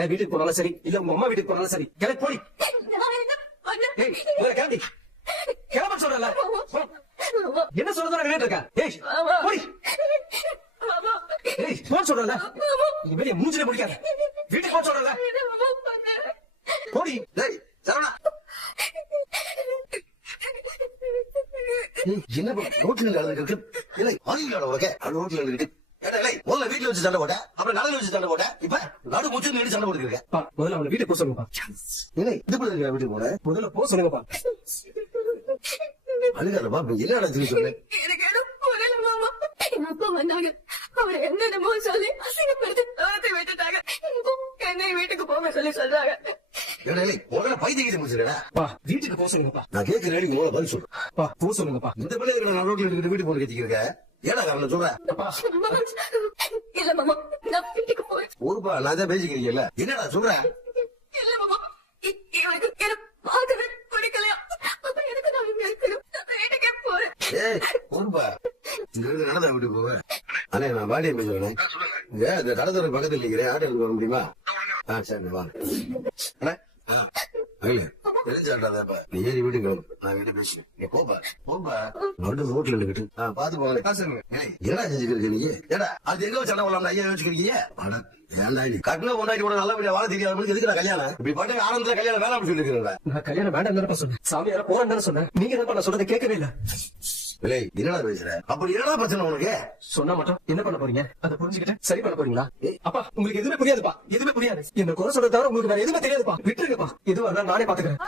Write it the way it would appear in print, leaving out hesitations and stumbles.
என் வீட்டுக்கு போனாலும் சரி இல்ல உங்க அம்மா வீட்டுக்கு போனாலும் சரி கிளம்பி போடி. கிளம்பி கிளம்ப சொல்றல என்ன சொல்றதா நின்னுட்டு இருக்கா? ஏய் போடி. ஏய் போன் சொல்றல நீ வெளிய மூஞ்சில முடிக்காத. வீட்டுக்கு போன் சொல்றல போடி. டேய் சரவணா என்ன ரோட்ல இருக்கு இல்ல ஆதிங்களோட உனக்கு ரோட்ல இருக்கு. முதல்ல வீட்டுல வச்சு சண்டை போட்ட, அப்புறம் கடல வச்சு சண்டை போட்ட, இப்ப நடு மூச்சு நீடி சண்டை போட்டுருக்க. முதல்ல அவங்களை வீட்டுக்கு போக சொல்லுங்கப்பா. இது கூட இருக்க வீட்டுக்கு போன முதல்ல போக சொல்லுங்கப்பா. அழுகாதப்பா என்ன நடந்துச்சு சொல்லு. அப்பா வந்தாங்க, அவரை என்னென்னமோ சொல்லி அசிங்கப்படுத்தி தோத்து விட்டுட்டாங்க. என்னை வீட்டுக்கு போக சொல்லி சொல்றாங்க. பைத்திய முடிச்சிருக்கா வீட்டுக்கு போக சொல்லுங்கப்பா. நான் கேட்கிறேன் உங்களை பதில் சொல்றேன். போக சொல்லுங்கப்பா. இந்த பிள்ளைங்க நான் ரோட்ல எடுத்துட்டு வீட்டு போன கேட்டிருக்க. ஏடா அவனை சொல்றேன் இல்ல மாமா, நான் வீட்டுக்கு போறேன். ஒருப்பா நான் தான் பேசிக்கிறீங்கல்ல, என்னடா சொல்றேன். இல்ல மாமா, இவனுக்கு என்ன பார்க்கவே பிடிக்கலையா? அப்ப எனக்கு நான் வீட்டுக்கே போறேன். ஏய் ஒருப்பா இங்க இருந்து நடந்தா வீட்டுக்கு போவேன். அண்ணே நான் பாண்டியன் பேசுவேன். இந்த கடற்கரை பக்கத்துல இருக்கிறேன், ஆட்டோ எடுத்து வர முடியுமா? சரி வாங்க. தெரிஞ்சாட்டாதப்ப நீ ஏறி வீட்டுக்கு நான் கிட்ட பேசுவேன். நீ போப்பா போப்பா மறுபடியும் ரோட்ல நிக்கிட்டு பாத்து போங்க. என்னடா செஞ்சுக்கிறீங்க நீங்க? ஏடா அது எங்க சண்டை வரலாம் ஐயா யோசிக்கிறீங்க? ஏன்டா நீ கட்டில கொண்டாடி கூட நல்லபடியா வாழ தெரியாத எதுக்கு கல்யாணம் இப்படி பாட்டு ஆரம்பத்துல கல்யாணம் வேணாம் சொல்லி இருக்கிறேன். நான் கல்யாணம் வேண்டாம் தானப்பா சொன்னேன். சாமியார போறேன்னு சொன்னேன். நீங்க என்ன பண்ண சொல்றதை கேட்கவே இல்ல. என்னடா பேசுற? அப்படி என்னடா பிரச்சனை உனக்கு? சொன்னா மட்டும் என்ன பண்ண போறீங்க? அதை புரிஞ்சுக்கிட்டு சரி பண்ண போறீங்களா? அப்பா உங்களுக்கு எதுவுமே புரியாதுப்பா, எதுவுமே புரியாது. என்ன குறை சொல்றத தவிர உங்களுக்கு வேற எதுவுமே தெரியாதுப்பா. விட்டுருங்கப்பா, எதுவா இருந்தாலும் நானே பாத்துக்கிறேன்.